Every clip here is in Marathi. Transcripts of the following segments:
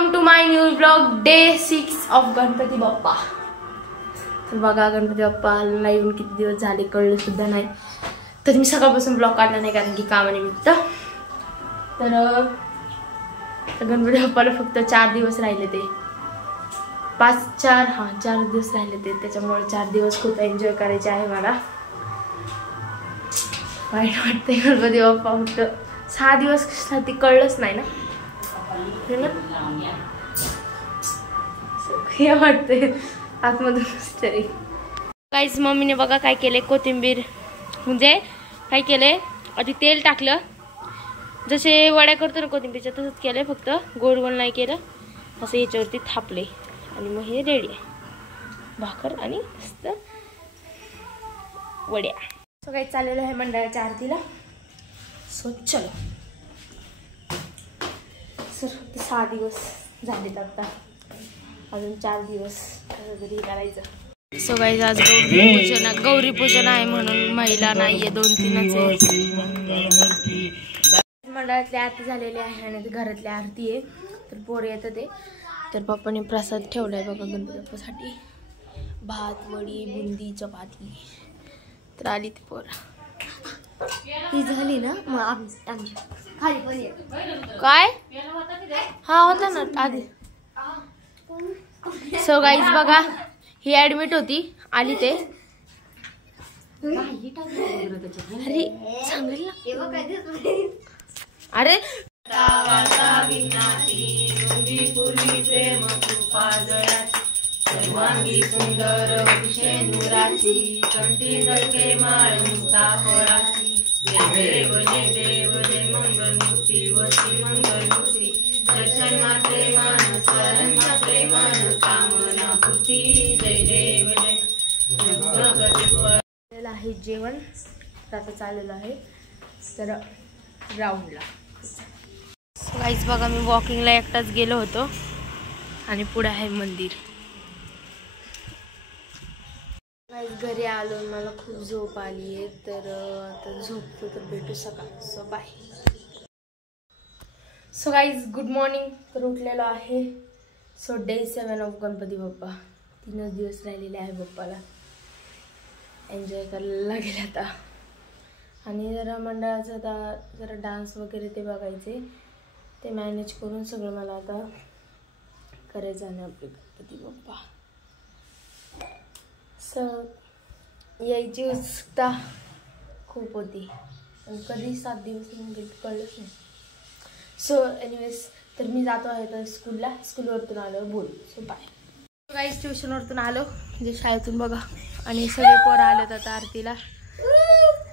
Welcome to my new blog day 6 of Ganpati Bappa. तर बघा गणपती बाप्पा नाही येऊन किती दिवस झाले कळलं सुद्धा नाही। तर मी सकाळपासून ब्लॉग काढला नाही कारण की कामानिमित्त। तर गणपती बाप्पाला फक्त 4 दिवस राहिले ते 4 दिवस राहिले ते त्याच्यामुळे 4 दिवस खूप एन्जॉय करायचे आहे मला। वाईट वाटते गणपती बाप्पा फक्त 6 दिवस साठी कळलंच नाही ना हे वाटते आतमधून तरी। गाईज मम्मीने बघा काय केले, कोथिंबीर म्हणजे काय केले आधी तेल टाकलं, जसे वड्या करतो ना कोथिंबीरच्या तसंच केलंय, फक्त गोल गोल नाही केलं, असं याच्यावरती थापले आणि मग हे रेडी आहे भाकर आणि मस्त वड्या। सो काही चाललेलं आहे मंडळाच्या आरतीला। सो चलो सर 6 दिवस झालेत आता, अजून 4 दिवस तरी करायचं। सो गाईज आज गौरी पूजन आहे म्हणून महिला नाहीये, 2-3च आहे। मंडळातली आरती झालेली आहे आणि घरातली आरती आहे, तर पोर येतं ते। तर पप्पाने प्रसाद ठेवलाय बघा गणपती बाप्पासाठी, भात वडी बुंदी चपाती। तर आली ती पोर ती झाली ना मग आमची खाली पण काय हा होता ना आधी। सो गाईज बघा ही ऍडमिट होती, आली ते अरे सांगेल ना अरे सर्वांगी सुंदर शेंदुराची कंठी जळके माळ मुक्ता फळाची। जय देव जय मंगल मूर्ती वसी मंगल मूर्ती, दर्शन मात्रे मान शरण मात्रे मान कामना पूर्ती। जय देव जय आहे जेवण आता चाललेलं आहे तर राऊंडला। गाईज बघा मी वॉकिंगला एकटाच गेलो होतो आणि पुढे आहे मंदिर। घरी आलो मला खूप झोप आली आहे, तर आता झोपतो, तर भेटू सकाळ। So bye. So guys good morning. तर उठलेलो आहे। So day 7 of Ganpati Bappa, 3च दिवस राहिलेले आहे बाप्पाला, एन्जॉय करायला लागेल आता। आणि जरा मंडळाचं आता जरा डान्स वगैरे ते बघायचे, ते मॅनेज करून सगळं मला आता करायचं आहे आपले गणपती बाप्पा। सो यायची उत्सुकता खूप होती, पण कधी 7 दिवस गेले कळलंच नाही। सो एनिवेज तर मी जातो आहे तर स्कूलवरतून आलो बोल। So bye. गाईज ट्युशनवरतून आलो म्हणजे शाळेतून बघा, आणि सगळे पोरं आलेत आता आरतीला।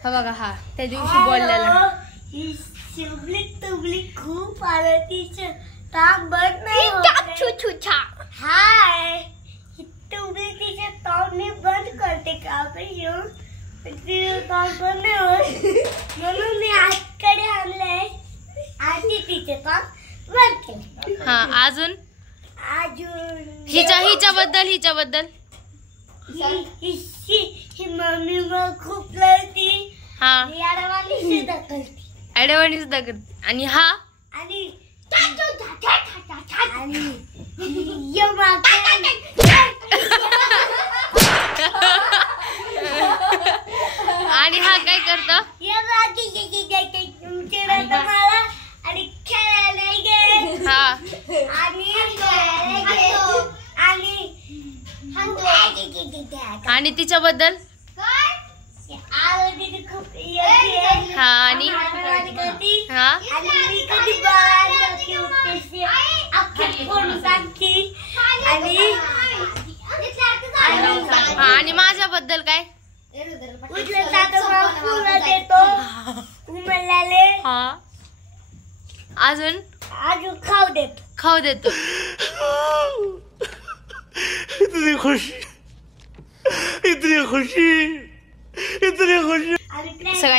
हा बघा हा त्या दिवशी बोललेला खूप आरतीचं काम बंद नाही हाय तुम्ही तिचे काम मी बंद करते का आपण येऊन तिचे काम बंद नाही होत म्हणून मी आजकडे आणलंय आधी तिचे काम बंद केले। हा अजून हिच्याबद्दल ही मम्मी मग खूप लढती, हा अडवाणी सुद्धा करते आणि हा आणि आणि हा काय करतो मला आणि खेळायला गे हा आणि तिच्याबद्दल हा आणि हा आणि माझ्याबद्दल काय हा अजून खाऊ देतो इतनी खुशी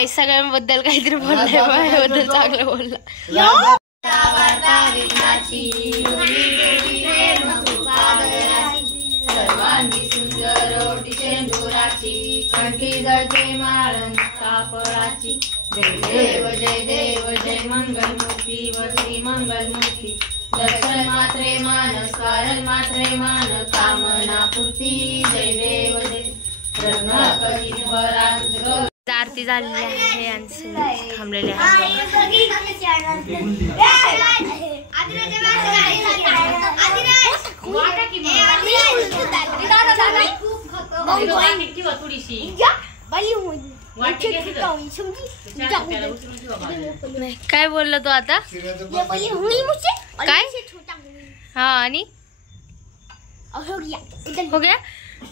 सगळ्यांबद्दल काहीतरी बोललाय, माझ्याबद्दल चांगलं बोलला। सर्वांगी सुंदर शेंदुराची कंठी जळके माळ मुक्ता फळाची। जय देव जय मंगल मूर्ती वसी मंगल मूर्ती, दर्शन मात्रे मान स्मरण मात्रे मान कामना पूर्ती जय देव आरती झालेली आहे आणि थांबलेले काय बोललो तू आता काय हा आणि हो गया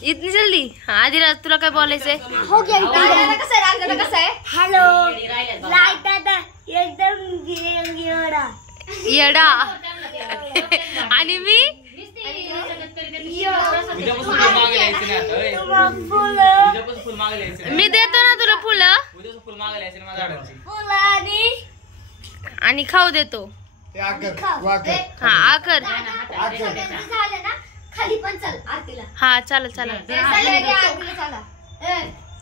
इतनी जल्दी हाँ आधी रात तुला काय बोलायचंय हो गया कसं आहे हॅलो एकदम येडा आणि मी देतो ना तुला फुलं आणि खाऊ देतो हा आकर खाली पण चल आरतीला हाँ चलो चलो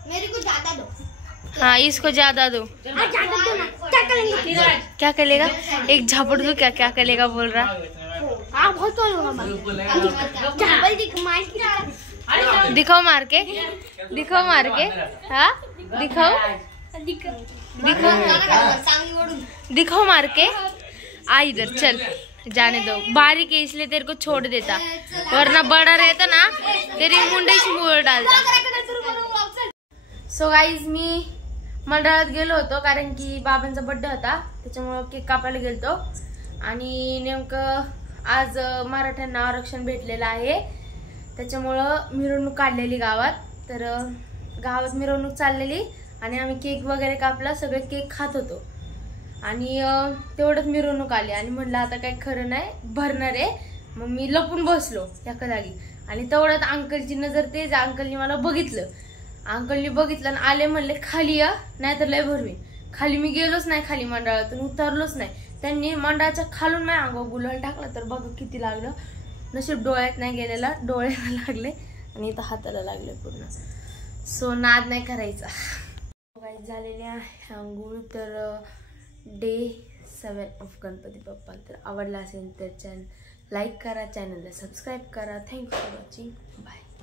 मेरे को ज्यादा दो हाँ इसको ज्यादा दो क्या करेगा एक झापड़ दो क्या क्या करेगा बोल रहा बहुत दिखाओ मार के हाँ दिखाओ दिखाओ मार के आ इधर चल जाने दो बारीक है इसलिए तेरे को छोड़ देता वरना बड़ा रहता ना तेरी मुंडे मोड़ डालता सो गाईज मी मंडळात गेलो होतो कारण की बाबांचा बर्थडे होता त्याच्यामुळे केक कापायला गेलतो आणि नेमकं आज मराठ्यांना आरक्षण भेटलेलं आहे त्याच्यामुळं मिरवणूक काढलेली गावात तर गावात मिरवणूक चाललेली आणि आम्ही केक वगैरे कापला सगळे केक खात होतो आणि तेवढंच मिरवणूक आली आणि म्हटलं आता काही खरं नाही भरणार आहे मग मी लपून बसलो एका जागी आणि तेवढ्यात अंकलची नजर तेज अंकलनी मला बघितलं आणि आले म्हणले खाली या नाही तर लय भरवी खाली मी गेलोच नाही खाली मंडळातून उतरलोच नाही त्यांनी मंडळाच्या खालून नाही अंगावर गुलाल टाकला तर बघा किती लागलं नशीब डोळ्यात नाही गेलेला डोळ्याला लागले आणि इथं हाताला लागले पूर्ण सो नाद नाही करायचा झालेले आहे आंघोळ तर डे 7 ऑफ गणपती बाप्पा तर आवडला असेल तर लाईक करा चॅनलला सबस्क्राईब करा थँक्यू फॉर वॉचिंग बाय